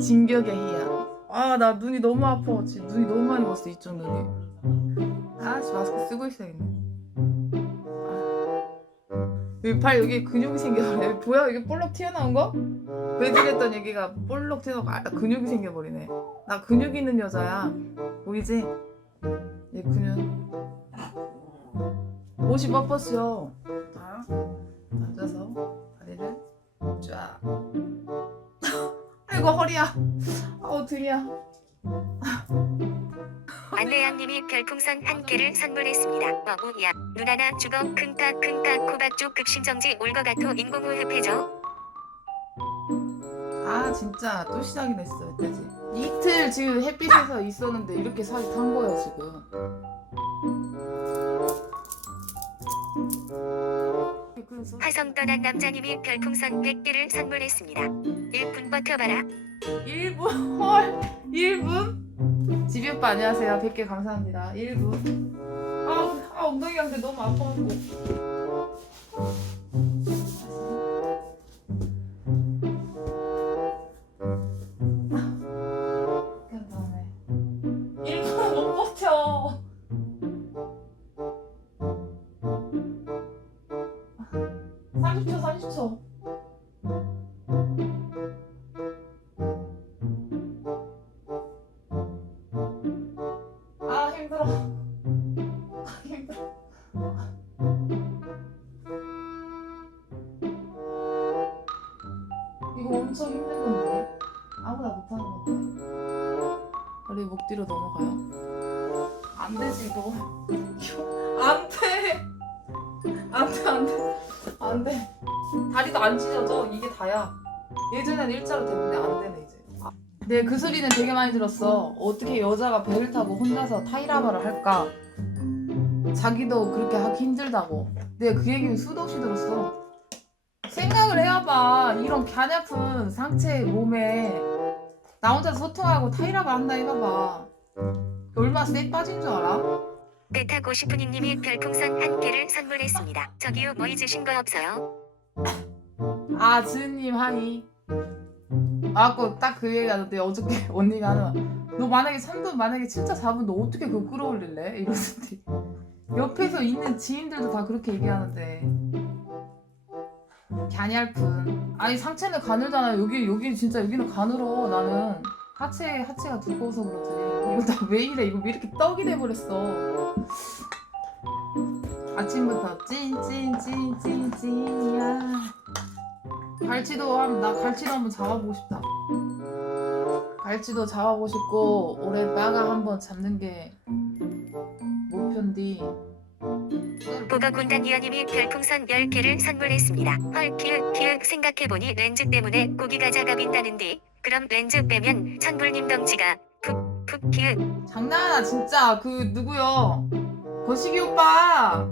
진격의 희야. 아 나 눈이 너무 아파. 지금 눈이 너무 많이 왔어 이쪽 눈이. 아 씨 마스크 쓰고 있어야겠네. 아. 여기 근육이 생겨버려. 보여 여기 볼록 튀어나온 거? 그랬던 얘기가 볼록 튀어나오고 아, 근육이 생겨버리네. 나 근육 있는 여자야. 보이지? 얘 근육. 옷이 뻣뻣이요. 아이고 허리야. 아우 등이야. 안내양님이 별풍선 한 개를 선물했습니다. 어우야 누나나 죽어 큰카 큰카 코박쪽 급심정지 올 것 같아 인공호흡해줘. 아 진짜 또 시작이 됐어 여태까지. 이틀 지금 햇빛에서 있었는데 이렇게 살이 탄 거예요 지금. 화성 떠난 남자님이 별풍선 100개를 선물했습니다. 1분 버텨봐라. 1분 헐 1분? 지비 오빠 안녕하세요 100개 감사합니다 1분 아, 아 엉덩이가 근데 너무 아파가지고 안 돼. 다리도 안 찢어져. 이게 다야. 예전엔 일자로 되는데 안 되네 이제. 네, 그 소리는 되게 많이 들었어. 어떻게 여자가 배를 타고 혼자서 타이라바를 할까? 자기도 그렇게 하기 힘들다고. 내가 그 얘기는 수도 없이 들었어. 생각을 해봐봐. 이런 갸냘픈 상체 몸에 나 혼자 소통하고 타이라바 한다 해봐봐. 얼마나 쎄 빠진 줄 알아? 싶은 이님이 별풍선 한 개를 선물했습니다. 저기요 뭐 잊으신 거 없어요? 아, 지은님 하이. 아, 그딱그 얘기 하는데 어저께 언니가 하는 너 만약에 3분 만약에 진짜 4분 너 어떻게 그거 끌어올릴래? 이러는데. 옆에서 있는 지인들도 다 그렇게 얘기하는데. 갸냘픈 아니 상체는 가늘잖아 여기 여기 진짜 여기는 가늘어 나는. 하체 하체가 두꺼워서 그러지. 이거 나 왜 이래? 이거 왜 이렇게 떡이 돼버렸어 아침부터 찐찐찐찐찐이야 갈치도 한, 나 갈치도 한번 잡아보고 싶다. 갈치도 잡아보고 싶고 올해 빠가 한번 잡는 게 목표인데 보가 군단 이하님이 별풍선 10개를 선물했습니다. 헐 키읔 키읔 생각해보니 렌즈 때문에 고기가 작아 빈다는데 그럼 렌즈 빼면 천불님 덩치가 키읔 장난하나 진짜. 그 누구요? 거시기 오빠.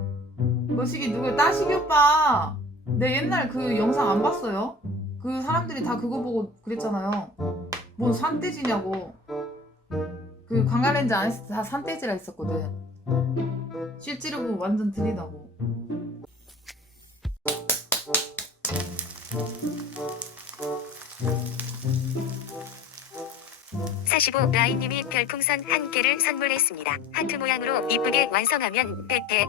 거시기 누구요? 따시기 오빠. 내 옛날 그 영상 안 봤어요? 그 사람들이 다 그거 보고 그랬잖아요. 뭔 산돼지냐고. 그 광활렌즈 안 했을 때 다 산돼지라 있었거든. 실제로 보면 완전 들리다고 45 라인님이 별풍선 한 개를 선물했습니다. 하트 모양으로 이쁘게 완성하면 100개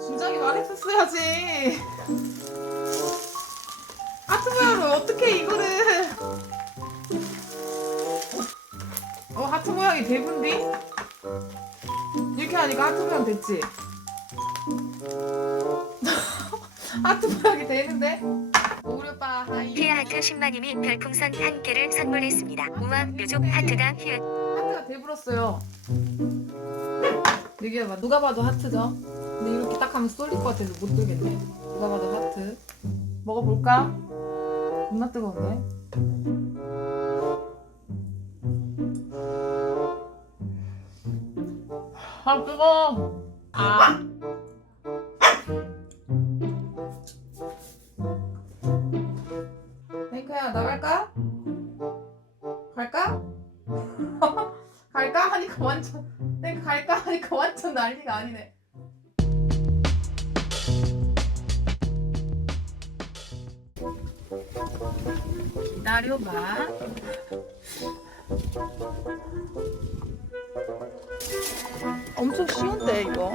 진작에 말했었어야지. 하트 모양을 어떻게 이거를? 어 하트 모양이 대분데? 이렇게 하니까 하트 모양 됐지? 하트 모양이 되는데? 10만님이 별풍선 한 개를 선물했습니다. 우와 묘족 하트가 휴 하트가 돼버렸어요. 얘기해봐. 누가 봐도 하트죠? 근데 이렇게 딱 하면 쏠릴 것 같아서 못 들겠네. 누가 봐도 하트. 먹어볼까? 겁나 뜨거운데? 아, 뜨거워! 아. 완전 난리가 아니네. 기다려봐. 엄청 쉬운데 이거.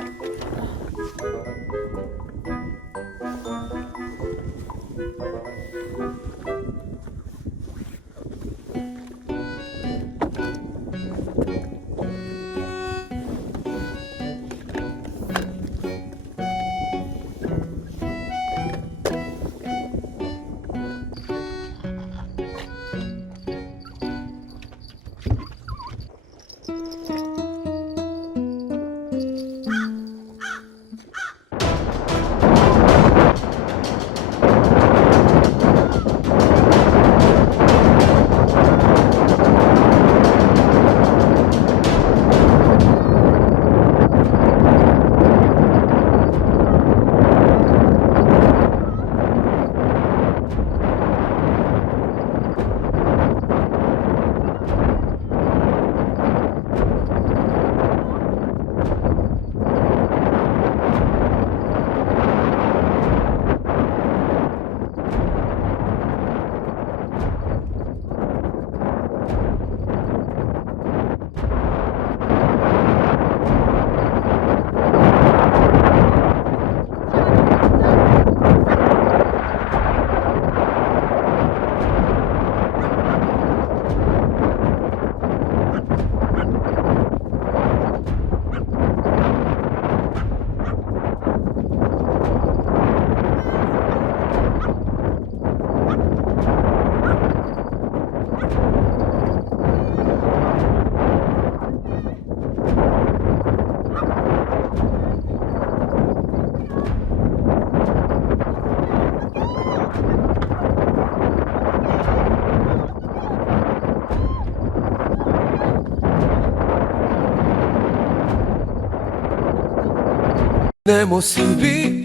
내 모습이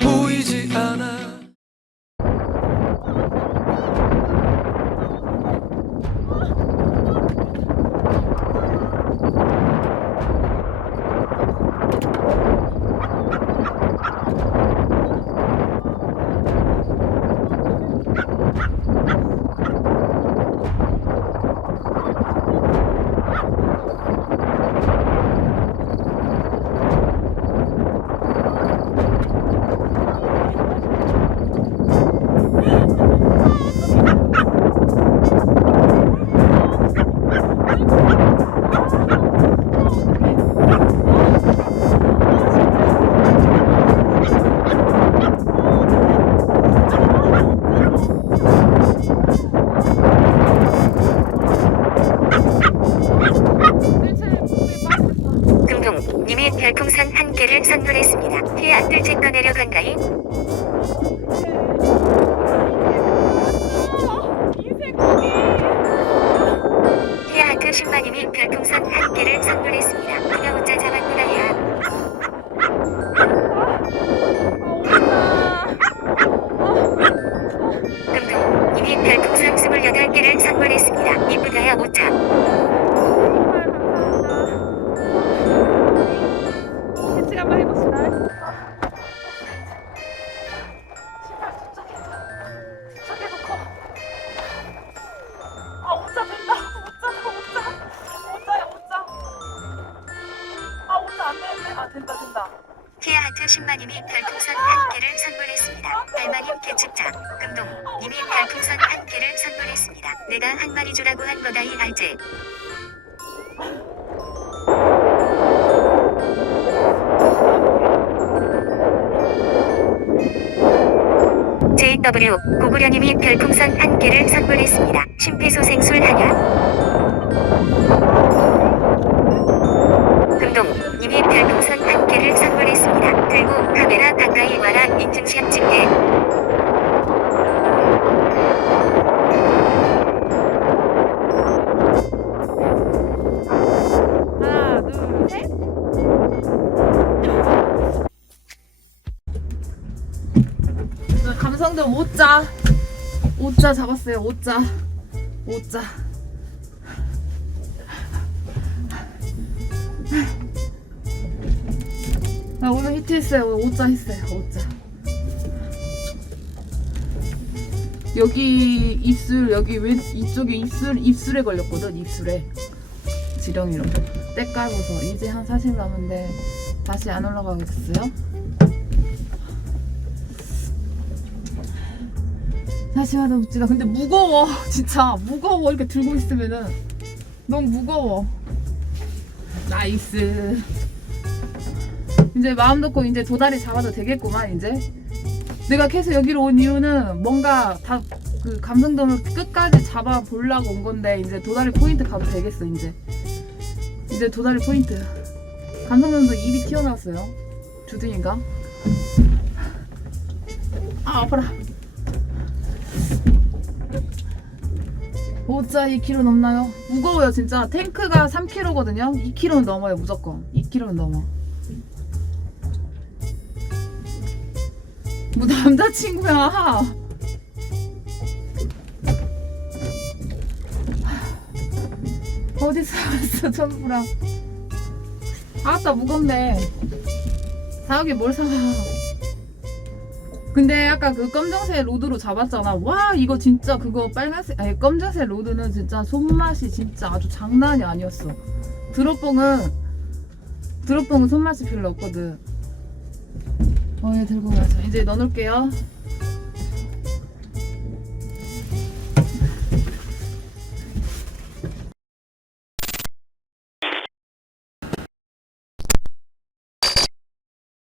10만님이 별풍선 한 개를 선물했습니다. 그녀 혼자 잡았구나 야. 금동 님이 별풍선 28개를 선물했습니다. 이쁘다야 오 한 마리 주라고 한 거다이 알제. JW 고구려님이 별풍선 한 개를 선물했습니다. 심폐소생술 하냐? 금동 님이 별풍선 한 개를 선물했습니다. 들고 5자 잡았어요. 5자. 5자. 나 오늘 히트했어요. 오늘 5자 했어요. 5자. 여기 입술 여기 왼 이쪽에 입술 입술에 걸렸거든 입술에 지렁이로 때 깔고서 이제 한 40 남은데 다시 안 올라가겠어요? 다시 하다 봅시다 근데 무거워. 진짜 무거워. 이렇게 들고 있으면은 너무 무거워. 나이스. 이제 마음 놓고 이제 도다리 잡아도 되겠구만 이제. 내가 계속 여기로 온 이유는 뭔가 다 그 감성돔을 끝까지 잡아 보려고 온 건데 이제 도다리 포인트 가도 되겠어 이제. 이제 도다리 포인트. 감성돔도 입이 튀어나왔어요. 주둥이가. 아 아파라 오자 2kg 넘나요? 무거워요 진짜. 탱크가 3kg거든요? 2kg는 넘어요 무조건. 2kg는 넘어. 뭐 남자친구야. 어디서 왔어 전부랑? 아따 무겁네. 사오기 뭘 사와 근데 아까 그 검정색 로드로 잡았잖아 와 이거 진짜 그거 빨간색 아니 검정색 로드는 진짜 손맛이 진짜 아주 장난이 아니었어 드롭봉은 드롭봉은 손맛이 별로 없거든 어, 얘 들고 가자. 이제 넣어놓을게요.